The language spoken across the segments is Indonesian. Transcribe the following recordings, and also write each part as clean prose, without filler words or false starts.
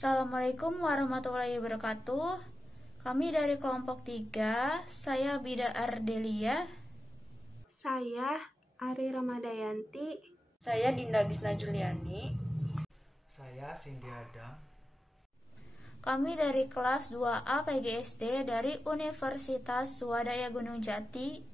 Assalamualaikum warahmatullahi wabarakatuh. Kami dari kelompok 3, saya Bida Ardelia. Saya Ari Ramadayanti. Saya Dinda Gisna Juliani. Saya Cindy Adam. Kami dari kelas 2A PGSD dari Universitas Swadaya Gunung Jati.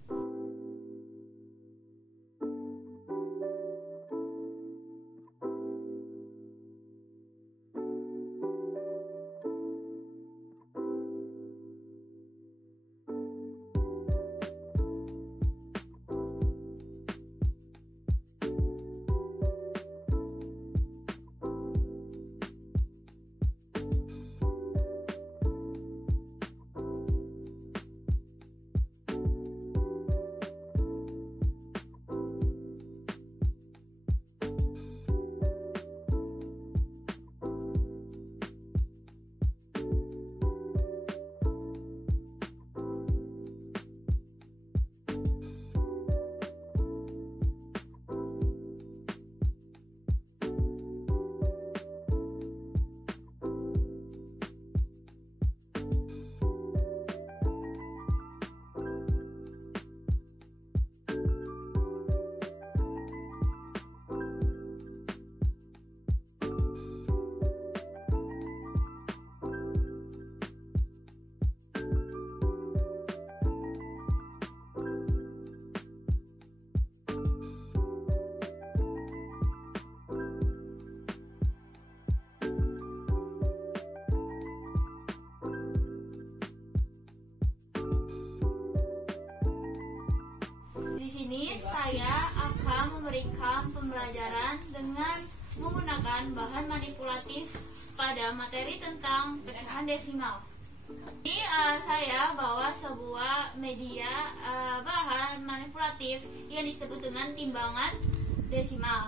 Di sini saya akan memberikan pembelajaran dengan menggunakan bahan manipulatif pada materi tentang pecahan desimal. Jadi saya bawa sebuah media bahan manipulatif yang disebut dengan timbangan desimal.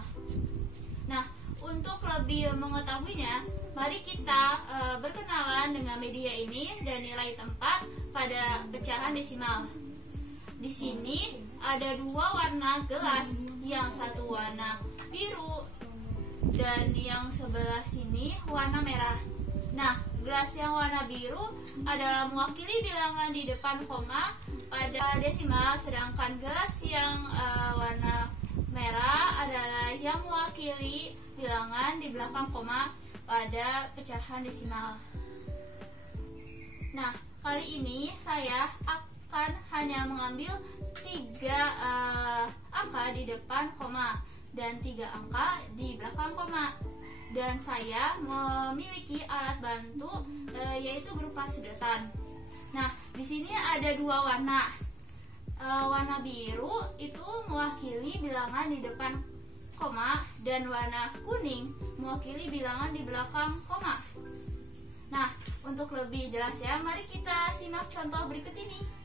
Nah, untuk lebih mengetahuinya, mari kita berkenalan dengan media ini dan nilai tempat pada pecahan desimal. Di sini ada dua warna gelas, yang satu warna biru dan yang sebelah sini warna merah. Nah, gelas yang warna biru adalah mewakili bilangan di depan koma pada desimal, sedangkan gelas yang warna merah adalah yang mewakili bilangan di belakang koma pada pecahan desimal. Nah, kali ini saya akan hanya mengambil 3 angka di depan koma dan 3 angka di belakang koma, dan saya memiliki alat bantu yaitu berupa sedotan. Nah, di sini ada dua warna. Warna biru itu mewakili bilangan di depan koma dan warna kuning mewakili bilangan di belakang koma. Nah, untuk lebih jelas ya, mari kita simak contoh berikut ini.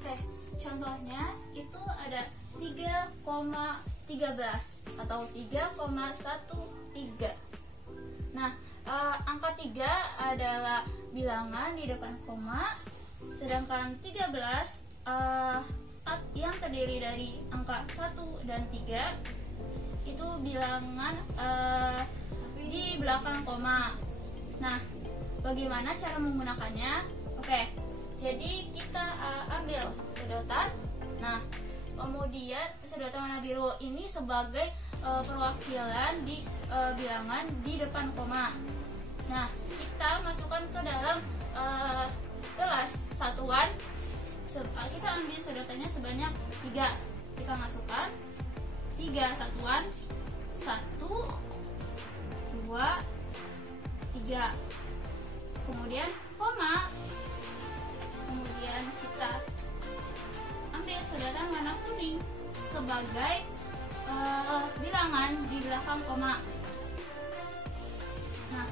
Oke, contohnya itu ada 3,13 atau 3,13. Nah, angka 3 adalah bilangan di depan koma, sedangkan 13 yang terdiri dari angka 1 dan 3 itu bilangan di belakang koma. Nah, bagaimana cara menggunakannya? Oke, jadi kita ambil sedotan. Nah, kemudian sedotan warna biru ini sebagai perwakilan di bilangan di depan koma. Nah, kita masukkan ke dalam gelas satuan. Kita ambil sedotannya sebanyak 3. Kita masukkan 3 satuan, 1, 2, 3. Kemudian koma. Kemudian kita ambil sedotan warna kuning sebagai bilangan di belakang koma. Nah,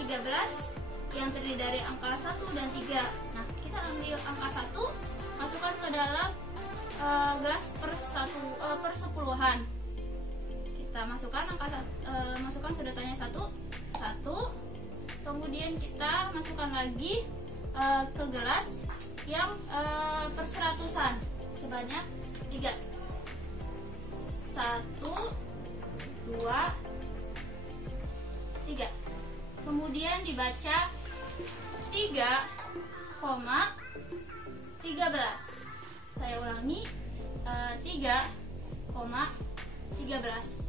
13 yang terdiri dari angka 1 dan 3. Nah, kita ambil angka 1, masukkan ke dalam gelas persepuluhan. Kita masukkan masukkan sedotannya 1, kemudian kita masukkan lagi ke gelas yang perseratusan sebanyak 3. 1, 2, 3. Kemudian dibaca 3,13. Saya ulangi, 3,13.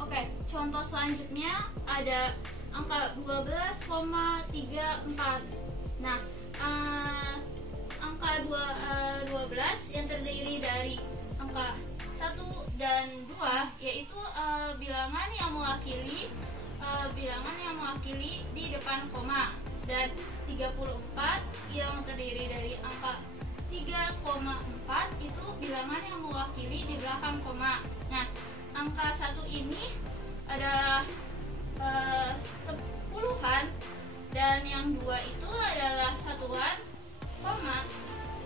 Oke, contoh selanjutnya ada angka 12,34. Nah, angka 12 yang terdiri dari angka 1 dan 2 yaitu bilangan yang mewakili di depan koma, dan 34 yang terdiri dari angka 3,4 itu bilangan yang mewakili di belakang koma. Nah, angka 1 ini adalah sepuluhan, dan yang 2 itu adalah satuan, koma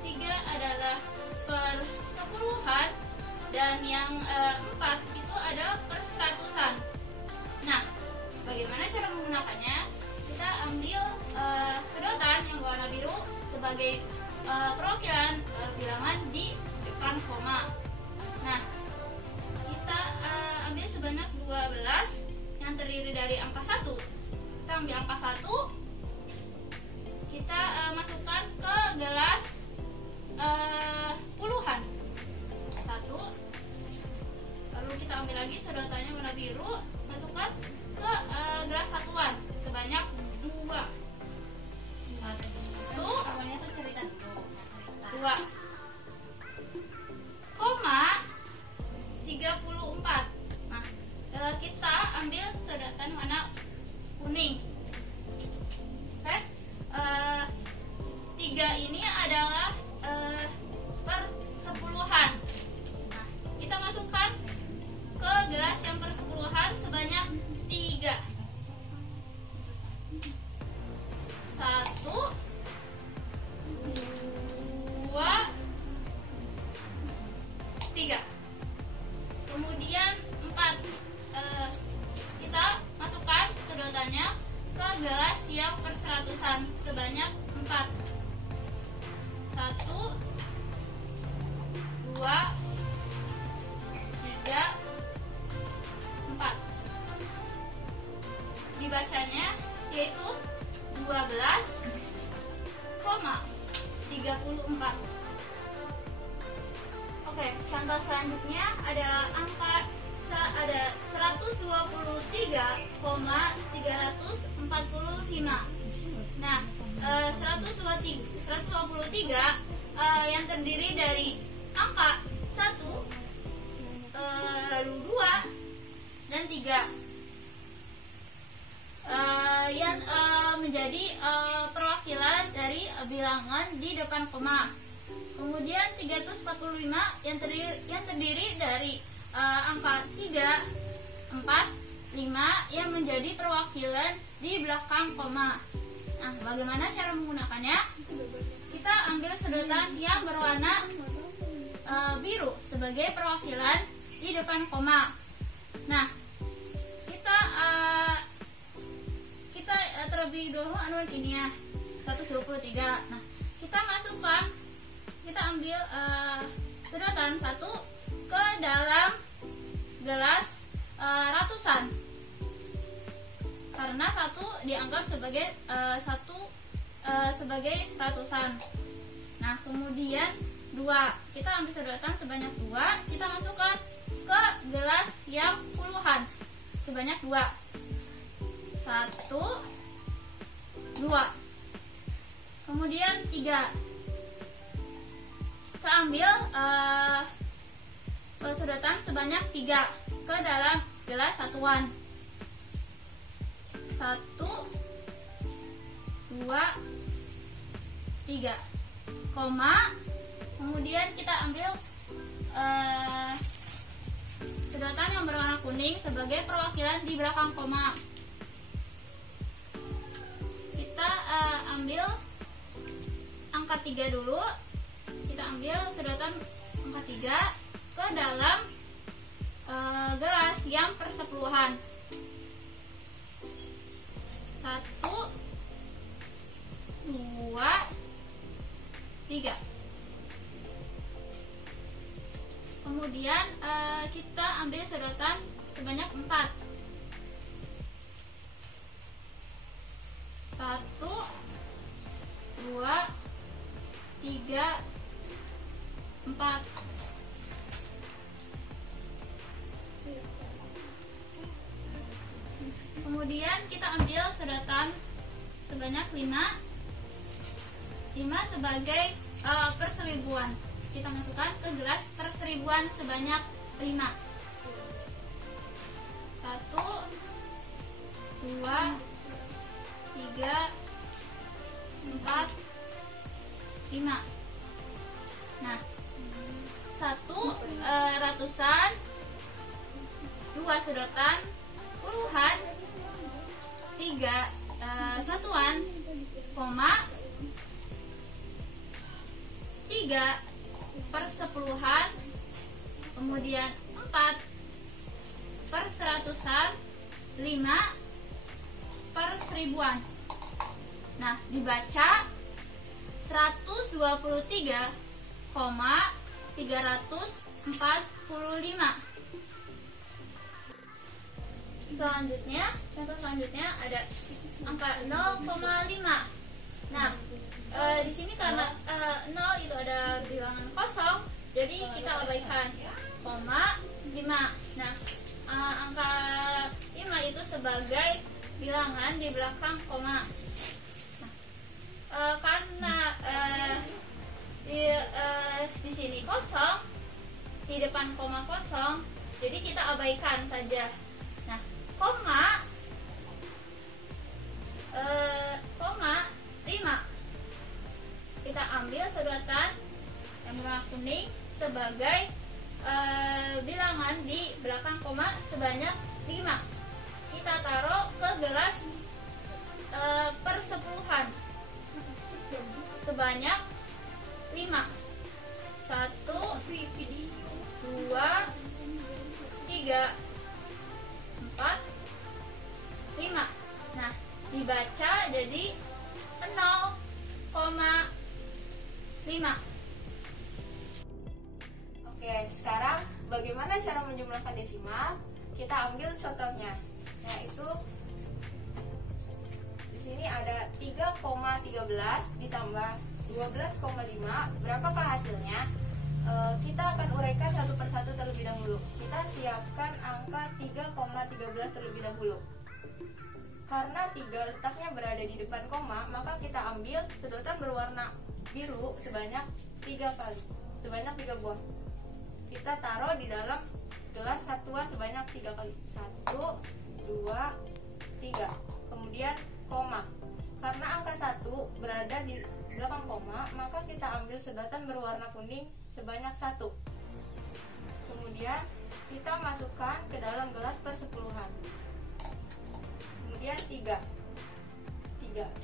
3 adalah persepuluhan, dan yang 4 itu adalah perseratusan. Nah, bagaimana cara menggunakannya? Kita ambil sedotan yang warna biru sebagai perwakilan bilangan di depan koma. Nah, kita ambil sebanyak 12 yang terdiri dari angka 1. Kita ambil angka 1, kita masukkan ke gelas puluhan 1, lalu kita ambil lagi sedotannya warna biru, masukkan ke gelas satuan sebanyak 2. 1, awalnya tuh cerita dulu. 2, koma 34. Nah, kita ambil sedotan warna kuning. Oke, 3 ini adalah persepuluhan. Nah, kita masukkan ke gelas yang persepuluhan sebanyak 3. 1, 2, 3. Kemudian 4, kita masukkan sedotannya ke gelas yang perseratusan sebanyak 4. 1, 2, 3, 4. Dibacanya yaitu 12,34. Oke, contoh selanjutnya adalah angka 123,345. Nah, 123 yang terdiri dari angka 1, lalu 2 dan 3, yang menjadi perwakilan dari bilangan di depan koma. Kemudian 345 yang terdiri dari angka 3, 4, 5 yang menjadi perwakilan di belakang koma. Nah, bagaimana cara menggunakannya? Kita ambil sedotan yang berwarna biru sebagai perwakilan di depan koma. Nah, kita terlebih dahulu ini ya, 123. Nah, kita ambil sedotan 1 ke dalam gelas ratusan, karena 1 dianggap sebagai sebagai ratusan. Nah, kemudian 2, kita ambil sedotan sebanyak 2, kita masukkan ke gelas yang puluhan sebanyak 2. 1, 2. Kemudian 3, kita ambil sedotan sebanyak 3 ke dalam gelas satuan. 1, 2, 3, koma. Kemudian kita ambil sedotan yang berwarna kuning sebagai perwakilan di belakang koma. Kita ambil angka 3 dulu. Kita ambil sedotan angka 3 ke dalam gelas yang persepuluhan. 1, 2, 3. Kemudian kita ambil sedotan sebanyak 4. 1, 2, 3, 4. Kemudian kita ambil sedotan sebanyak 5 sebagai perseribuan. Kita masukkan ke gelas perseribuan sebanyak 5. 1, 2, 3, 4, 5. Nah, 1 ratusan, 2 sedotan, puluhan, 3 satuan, koma, 3 persepuluhan, kemudian 4 perseratusan, 5 perseribuan. Nah, dibaca 123,345. Selanjutnya, contoh selanjutnya ada angka 0,5. Nah, di sini karena 0 itu ada bilangan kosong, jadi kita abaikan koma 5. Nah, angka 5 itu sebagai bilangan di belakang koma. Nah, karena di sini kosong, di depan koma kosong, jadi kita abaikan saja. Nah, koma 5, kita ambil sedotan yang berwarna kuning sebagai bilangan di belakang koma sebanyak 5. Kita taruh ke gelas persepuluhan sebanyak 5. 1, 2, 3, 4, 5. Nah, dibaca jadi 0,5. Oke, sekarang bagaimana cara menjumlahkan desimal? Kita ambil contohnya, yaitu di sini ada 3,13 ditambah 12,5. Berapakah hasilnya? Kita akan uraikan satu persatu terlebih dahulu. Kita siapkan angka 3,13 terlebih dahulu. Karena 3 letaknya berada di depan koma, maka kita ambil sedotan berwarna biru sebanyak 3 kali, sebanyak 3 buah. Kita taruh di dalam gelas satuan sebanyak 3 kali. 1, 2, 3. Kemudian koma. Karena angka 1 berada di belakang koma, maka kita ambil sedotan berwarna kuning sebanyak 1. Kemudian kita masukkan ke dalam gelas persepuluhan. Kemudian 3.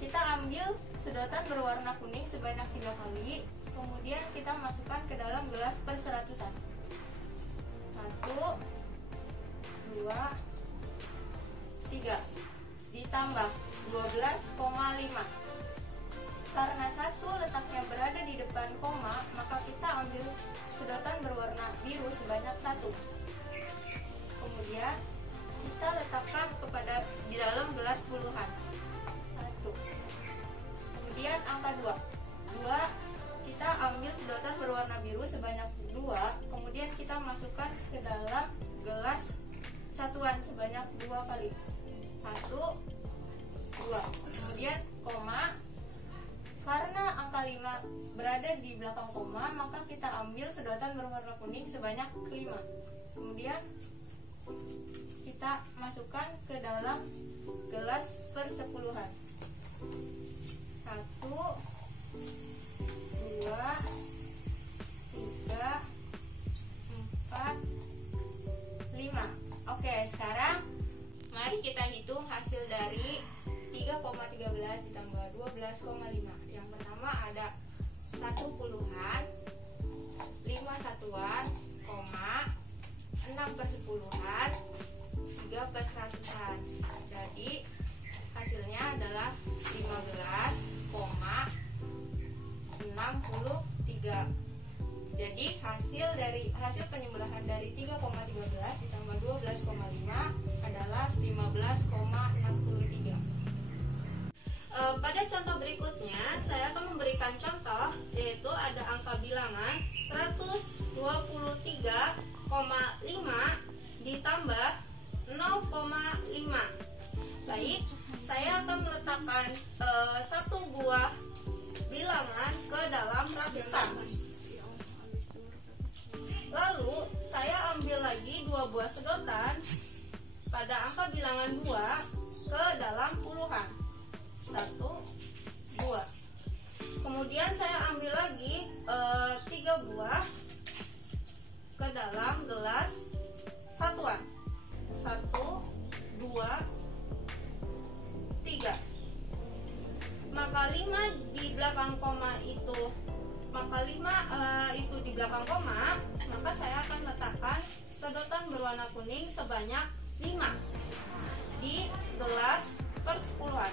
Kita ambil sedotan berwarna kuning sebanyak 3 kali. Kemudian kita masukkan ke dalam gelas perseratusan. 1, 2, 3. Ditambah 12,5. Karena 1 letaknya berada di depan koma, maka kita ambil sedotan berwarna biru sebanyak 1. Kemudian kita letakkan di dalam gelas puluhan. 1. Kemudian angka 2. Kita ambil sedotan berwarna biru sebanyak 2. Kemudian kita masukkan ke dalam gelas satuan sebanyak 2 kali. 1, 2. Kemudian koma. Karena angka 5 berada di belakang koma, maka kita ambil sedotan berwarna kuning sebanyak 5. Kemudian kita masukkan ke dalam gelas persepuluhan. 1, 2, 3, 4, 5. Oke, sekarang mari kita hitung hasil dari 3,13 ditambah 12,5. Yang pertama ada 1 puluhan, 5 satuan, koma, 6 persepuluhan, 3 perseratusan. Jadi hasilnya adalah 15,63. Jadi hasil penjumlahan dari 3,13 ditambah 12,5 adalah 15,63. berikutnya saya akan memberikan contoh, yaitu ada angka bilangan 123,5 ditambah 0,5. Baik, saya akan meletakkan satu buah bilangan ke dalam ratusan. Lalu saya ambil lagi dua buah sedotan pada angka bilangan 2 ke dalam puluhan. 1, 2. Kemudian saya ambil lagi 3 buah ke dalam gelas satuan. 1, 2, 3. Maka 5 di belakang koma itu, itu di belakang koma, maka saya akan letakkan sedotan berwarna kuning sebanyak 5 di gelas persepuluhan.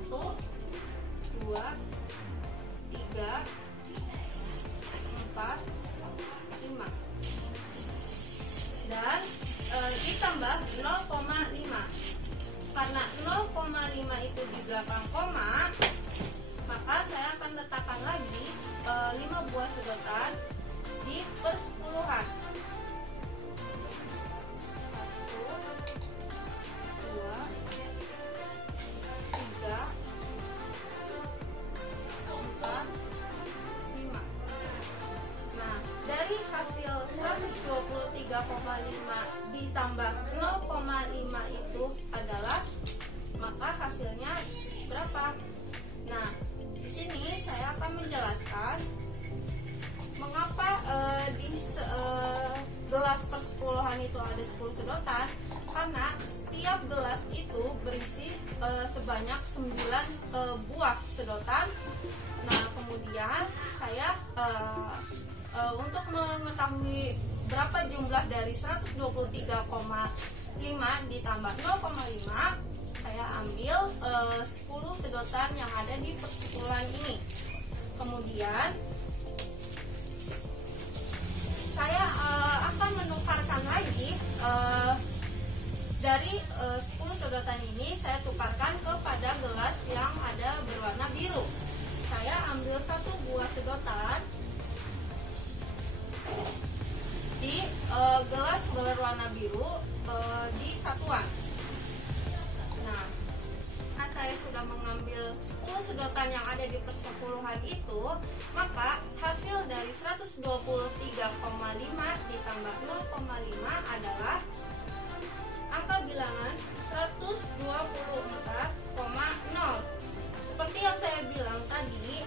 1, 2, 3, 4, 5. Dan ditambah 0,5. Karena 0,5 itu di belakang koma, maka saya akan letakkan lagi 5 buah sedotan di persepuluhan. 1, 2, 3, 4, 5. Nah, dari hasil 123,5 ditambah 0,5 itu adalah, maka hasilnya berapa? Nah, di sini saya akan menjelaskan mengapa di gelas persepuluhan itu ada 10 sedotan. Karena setiap gelas itu berisi sebanyak 9 buah sedotan. Nah, kemudian saya untuk mengetahui berapa jumlah dari 123,5 ditambah 0,5, saya ambil 10 sedotan yang ada di persepuluhan ini. Kemudian saya akan menukarkan lagi dari 10 sedotan ini, saya tukarkan kepada gelas yang ada berwarna biru. Saya ambil satu buah sedotan di gelas berwarna biru di satuan. Nah, saya sudah mengambil 10 sedotan yang ada di persepuluhan itu, maka hasil dari 123,5 ditambah 0,5 adalah angka bilangan 124,0. Seperti yang saya bilang tadi,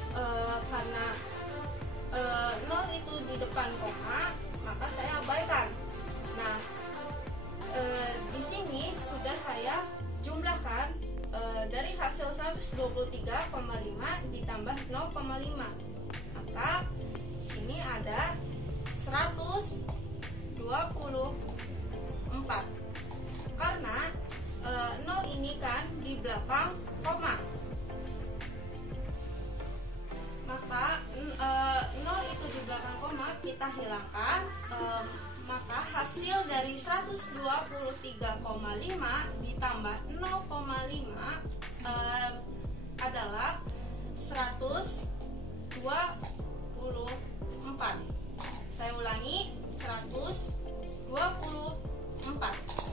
karena 0 itu di depan koma, maka saya abaikan. Nah, di sini sudah saya jumlahkan dari hasil 123,5 ditambah 0,5. Maka sini ada 124. Karena 0 ini kan di belakang koma, maka 0 itu di belakang koma kita hilangkan, maka hasil dari 123,5 ditambah 0,5 adalah 124. Saya ulangi, 124.